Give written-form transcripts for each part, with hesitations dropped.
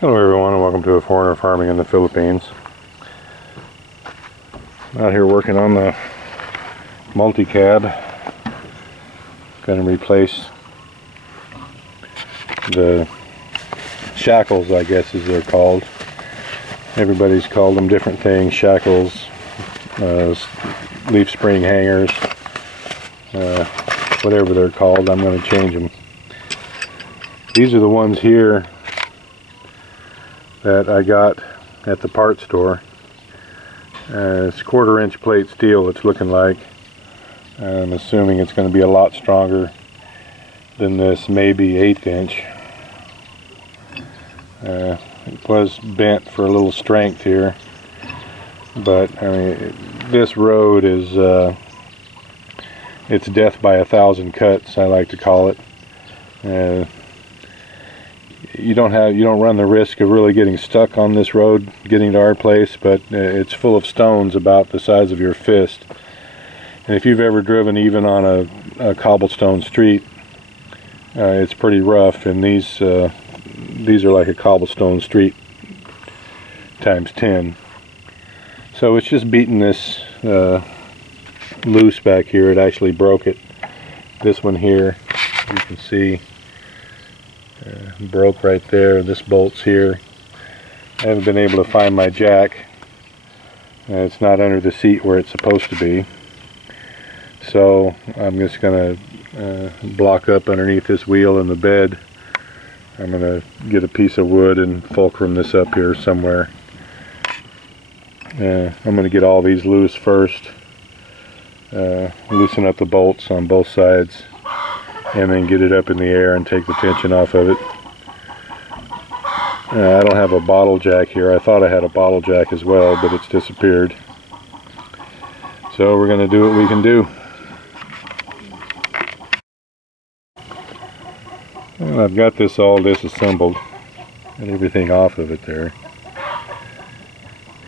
Hello everyone, and welcome to A Foreigner Farming in the Philippines. I'm out here working on the Multicab. Going to replace the shackles, I guess as they're called. Everybody's called them different things: shackles, leaf spring hangers, whatever they're called. I'm going to change them. These are the ones here that I got at the parts store. It's 1/4 inch plate steel, it's looking like. I'm assuming it's going to be a lot stronger than this, maybe 1/8 inch. It was bent for a little strength here, but I mean, this road is it's death by 1,000 cuts, I like to call it. You don't run the risk of really getting stuck on this road getting to our place, but it's full of stones about the size of your fist. And if you've ever driven even on a cobblestone street, it's pretty rough. And these are like a cobblestone street times 10. So it's just beating this loose back here. It actually broke it. This one here, you can see, broke right there. This bolt's here. I haven't been able to find my jack. It's not under the seat where it's supposed to be. So I'm just going to block up underneath this wheel in the bed. I'm going to get a piece of wood and fulcrum this up here somewhere. I'm going to get all these loose first. Loosen up the bolts on both sides, and then get it up in the air and take the tension off of it. I don't have a bottle jack here. I thought I had a bottle jack as well, but it's disappeared. So we're going to do what we can do. Well, I've got this all disassembled and everything off of it there.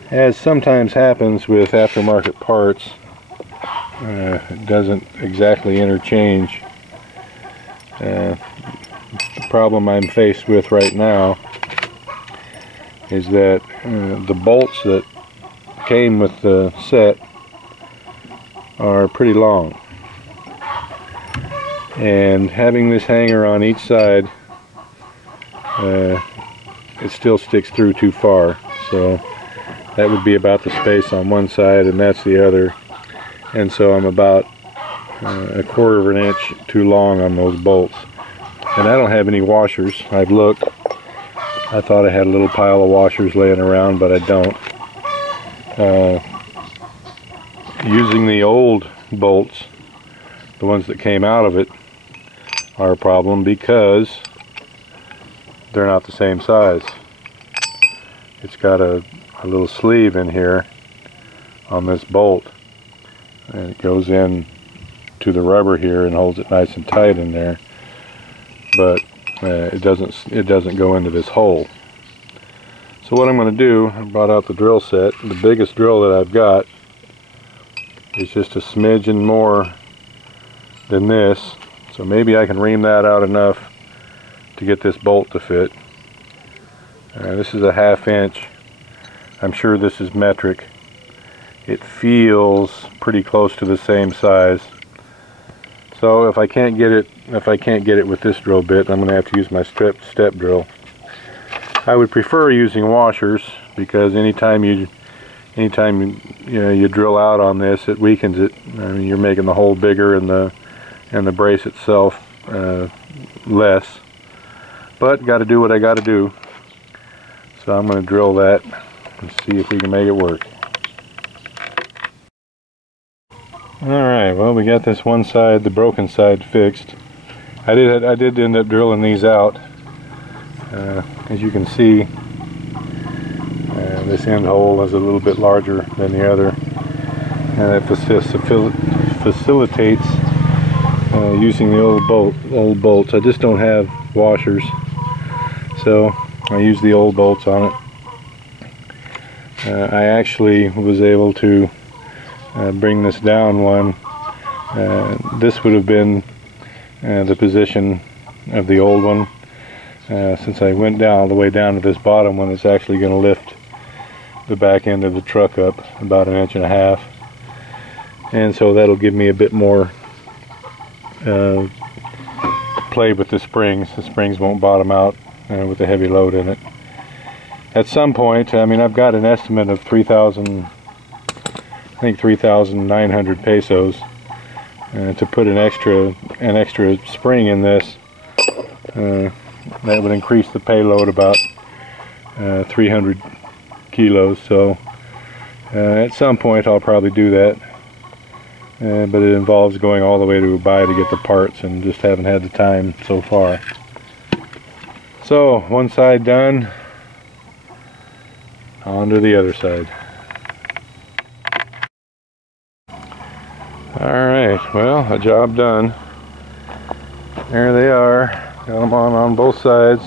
As sometimes happens with aftermarket parts, it doesn't exactly interchange. The problem I'm faced with right now is that the bolts that came with the set are pretty long, and having this hanger on each side, it still sticks through too far. So that would be about the space on one side, and that's the other, and so I'm about 1/4 inch too long on those bolts. And I don't have any washers. I've looked. I thought I had a little pile of washers laying around, but I don't. Using the old bolts, the ones that came out of it, are a problem because they're not the same size. It's got a little sleeve in here on this bolt, and it goes in to the rubber here and holds it nice and tight in there, but it doesn't go into this hole. So what I'm going to do, I brought out the drill set. The biggest drill that I've got is just a smidgen more than this, so maybe I can ream that out enough to get this bolt to fit. This is a 1/2 inch. I'm sure this is metric. It feels pretty close to the same size. So if I can't get it with this drill bit, I'm going to have to use my step drill. I would prefer using washers, because anytime you drill out on this, it weakens it. I mean, you're making the hole bigger and the brace itself less. But got to do what I got to do. So I'm going to drill that and see if we can make it work. Alright, well, we got this one side, the broken side, fixed. I did end up drilling these out. As you can see, this end hole is a little bit larger than the other, and it facilitates using the old bolts. I just don't have washers, so I use the old bolts on it. I actually was able to bring this down one. This would have been the position of the old one. since I went down all the way down to this bottom one, it's actually going to lift the back end of the truck up about 1.5 inches, and so that'll give me a bit more play with the springs. The springs won't bottom out with a heavy load in it. At some point, I mean, I've got an estimate of 3,000, I think 3,900 pesos to put an extra spring in this. That would increase the payload about 300 kilos. So at some point I'll probably do that, but it involves going all the way to Dubai to get the parts, and just haven't had the time so far. So one side done, on to the other side. Alright, well, a job done. There they are. Got them on both sides.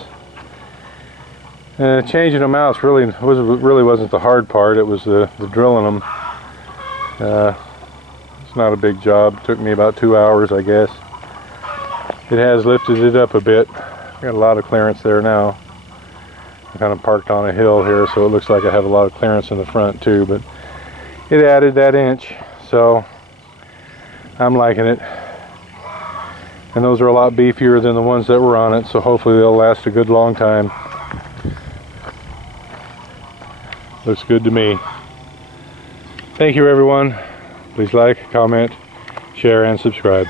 Changing them out really wasn't the hard part. It was the drilling them. It's not a big job. It took me about 2 hours, I guess. It has lifted it up a bit. Got a lot of clearance there now. I'm kind of parked on a hill here, so it looks like I have a lot of clearance in the front too, but it added that inch, so I'm liking it. And those are a lot beefier than the ones that were on it, so hopefully they'll last a good long time. Looks good to me. Thank you, everyone. Please like, comment, share, and subscribe.